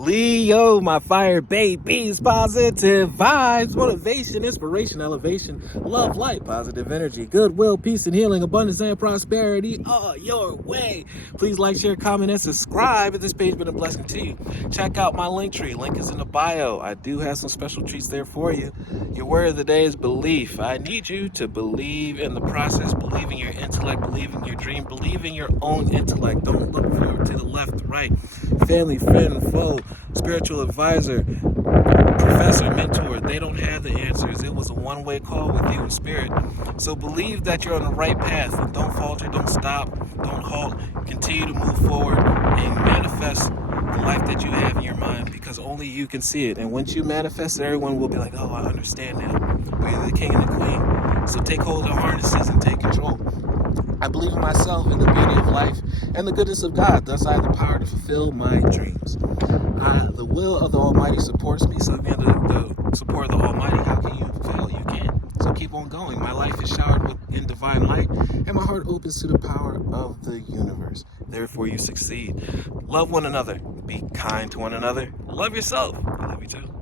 Leo, my fire babies, positive vibes, motivation, inspiration, elevation, love, light, positive energy, goodwill, peace and healing, abundance and prosperity all your way. Please like, share, comment, and subscribe if this page has been a blessing to you. Check out my link tree. Link is in the bio. I do have some special treats there for you. Your word of the day is belief. I need you to believe in the process, believe in your intellect, believe in your dream, believe in your own intellect. Don't look forward to the left, right, family, friend, foe, spiritual advisor, professor, mentor. They don't have the answers. It was a one-way call with you in spirit. So believe that you're on the right path. And don't falter, don't stop, don't halt. Continue to move forward and manifest the life that you have in your mind, because only you can see it. And once you manifest it, everyone will be like, oh, I understand now. We're the king and the queen. So take hold of the harnesses and take control. I believe in myself and the beauty of life and the goodness of God. Thus I have the power to fulfill my dreams. The will of the Almighty supports me. So if you have the support of the Almighty, how can you fail? You can't. So keep on going. My life is showered in divine light, and my heart opens to the power of the universe. Therefore you succeed. Love one another. Be kind to one another. Love yourself. I love you too.